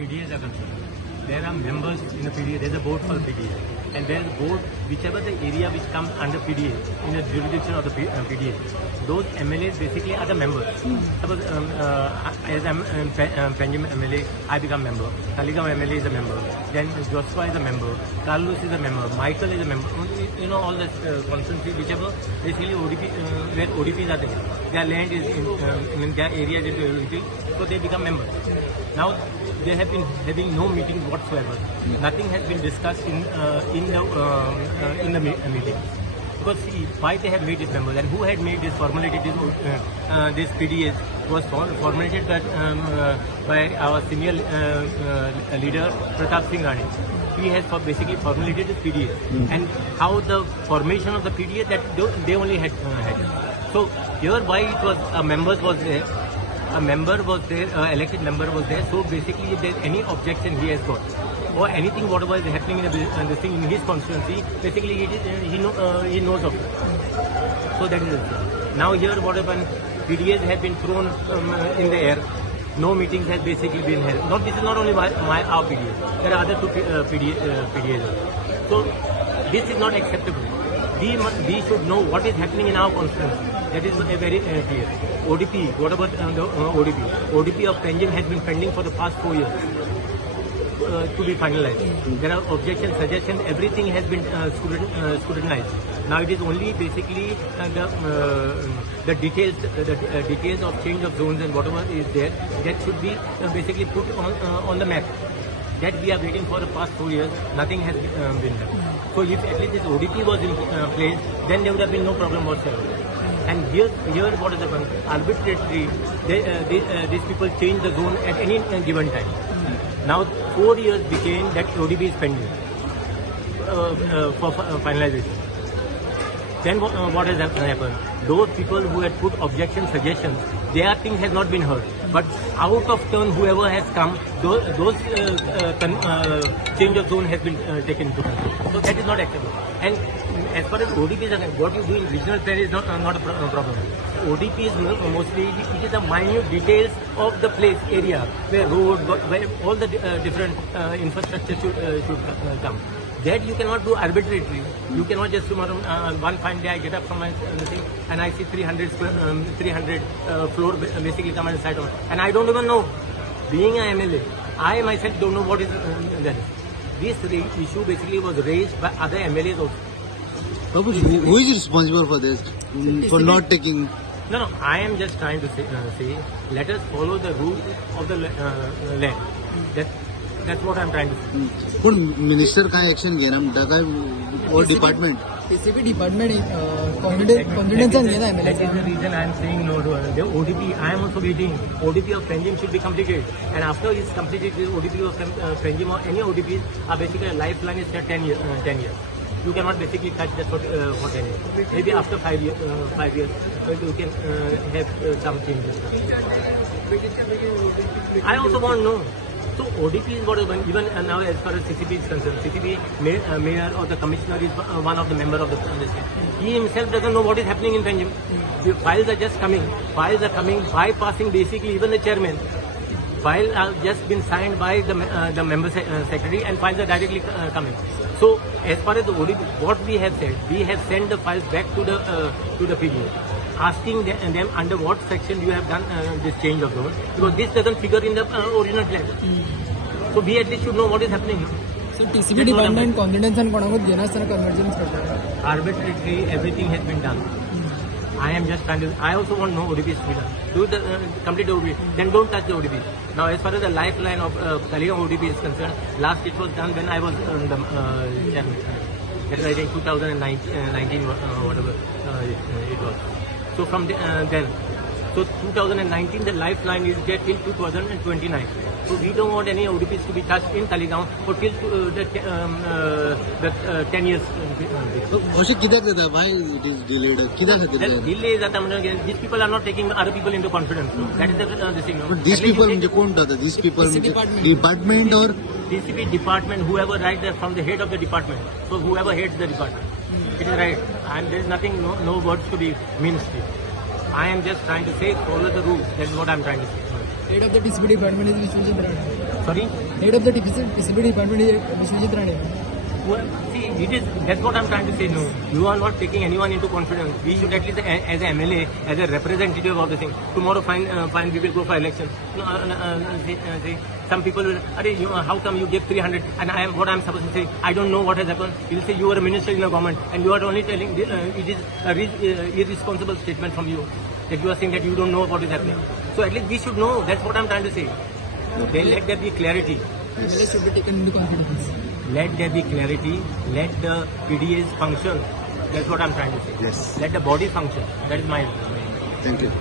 PDAs are concerned, there are members in the PDA, there is a board for the PDA. And there is a board, whichever the area which comes under PDA, in the jurisdiction of the PDA, those MLAs basically are the members. Suppose as I'm Panjim MLA, I become member. Talegaon MLA is a member. Then Joshua is a member. Carlos is a member. Michael is a member. You know, all that constituency, whichever basically ODP, where ODPs are there. Their land is in their area is ODP, so they become members. Now they have been having no meetings whatsoever. Nothing has been discussed in the meeting. Because see, why they have made this members and who had made this formulated this PDA was formulated by our senior leader Pratap Singh Rane. He has basically formulated this PDA and how the formation of the PDA that they only had. So here why it was members was there. A member was there, elected member was there. So basically, if there is any objection he has got, or anything whatever is happening in this thing in his constituency, basically he knows of it. So that is it. Now here what happened? PDAs have been thrown in the air. No meetings has basically been held. This is not only our PDA. There are other two PDAs. So this is not acceptable. We should know what is happening in our constituency. That is very clear. ODP, what about the ODP? ODP of Panjim has been pending for the past 4 years to be finalized. There are objections, suggestions, everything has been scrutinized. Now it is only basically the details of change of zones and whatever is there that should be basically put on the map. That we are waiting for the past 4 years. Nothing has been done. So if at least this ODP was in place, then there would have been no problem whatsoever. And here what has happened? Arbitrarily, these people change the zone at any given time. Now 4 years became that ODP is pending for finalization. Then what has happened? Those people who had put objection suggestions, their thing has not been heard. But out of turn, whoever has come, those change of zone has been taken into consideration. So that is not acceptable. And as far as ODP is concerned, what you do in regional plan is not a problem. ODP is mostly, it is the minute details of the place, area, where road, where all the different infrastructure should come. That you cannot do arbitrarily. You cannot just tomorrow, one fine day I get up from my thing and I see 300 floor basically come on the side of it. And I don't even know. Being an MLA, I myself don't know what is that. This issue basically was raised by other MLAs also. Babush, who is responsible for this? For not taking... No, I am just trying to say let us follow the rules of the land. That's what I'm trying to say. But minister का action घेना म्हणता काय or department? PCB department confidence and घेना है. That is the reason I am saying no to the ODP. I am also waiting. ODP of Panjim should be completed, and after it's completed, the ODP of Panjim or any ODPs are basically a lifeline is 10 years. You cannot basically touch that for 10 years. Maybe after 5 years, you can have some changes. I also want to know. So ODP is what even now as far as CCP is concerned. CCP mayor or the commissioner is one of the member of the state. He himself doesn't know what is happening in Panjim. The files are just coming. Files are coming bypassing basically even the chairman. Files are just been signed by the member secretary and files are directly coming. So as far as the ODP, what we have said, we have sent the files back to the PDA, asking them under what section you have done this change of zone, because this doesn't figure in the original plan. So we at least should know what is happening. So TCB department confidence and convergence arbitrarily everything has been done. I am just trying to. I also want no ODPs to be done. Do the complete ODP. Then don't touch the ODP. Now, as far as the lifeline of Talegaon ODP is concerned, last it was done when I was the chairman. That is, I think 2019, whatever it was. So from then, so 2019, the lifeline is there till 2029. So we don't want any ODPs to be touched in Talegaon for till the 10 years. Also, why it is delayed? Delay is that these people are not taking other people into confidence. No? That is the thing. No? But these people, these people, department or DCP department, whoever right there from the head of the department. So whoever heads the department, it is right. And there is nothing, no words to be minced. I am just trying to say follow the rules. That is what I am trying to say. Head of the DCP department is Vishnu Chandra. Sorry? Head of the PCB department is Vishwajit Rane. Well, see, that's what I'm trying to say. No, you are not taking anyone into confidence. We should at least, as a MLA, as a representative of the thing, tomorrow fine, we will go for election. Say, some people will, how come you give 300? And what I'm supposed to say, I don't know what has happened. You will say you are a minister in the government, and you are only telling it is a irresponsible statement from you that you are saying that you don't know what is happening. So at least we should know. That's what I'm trying to say. Then let there be clarity. MLA should be taken into confidence. Let there be clarity, let the PDAs function. That's what I'm trying to say. Yes. Let the body function. That is my Thank you.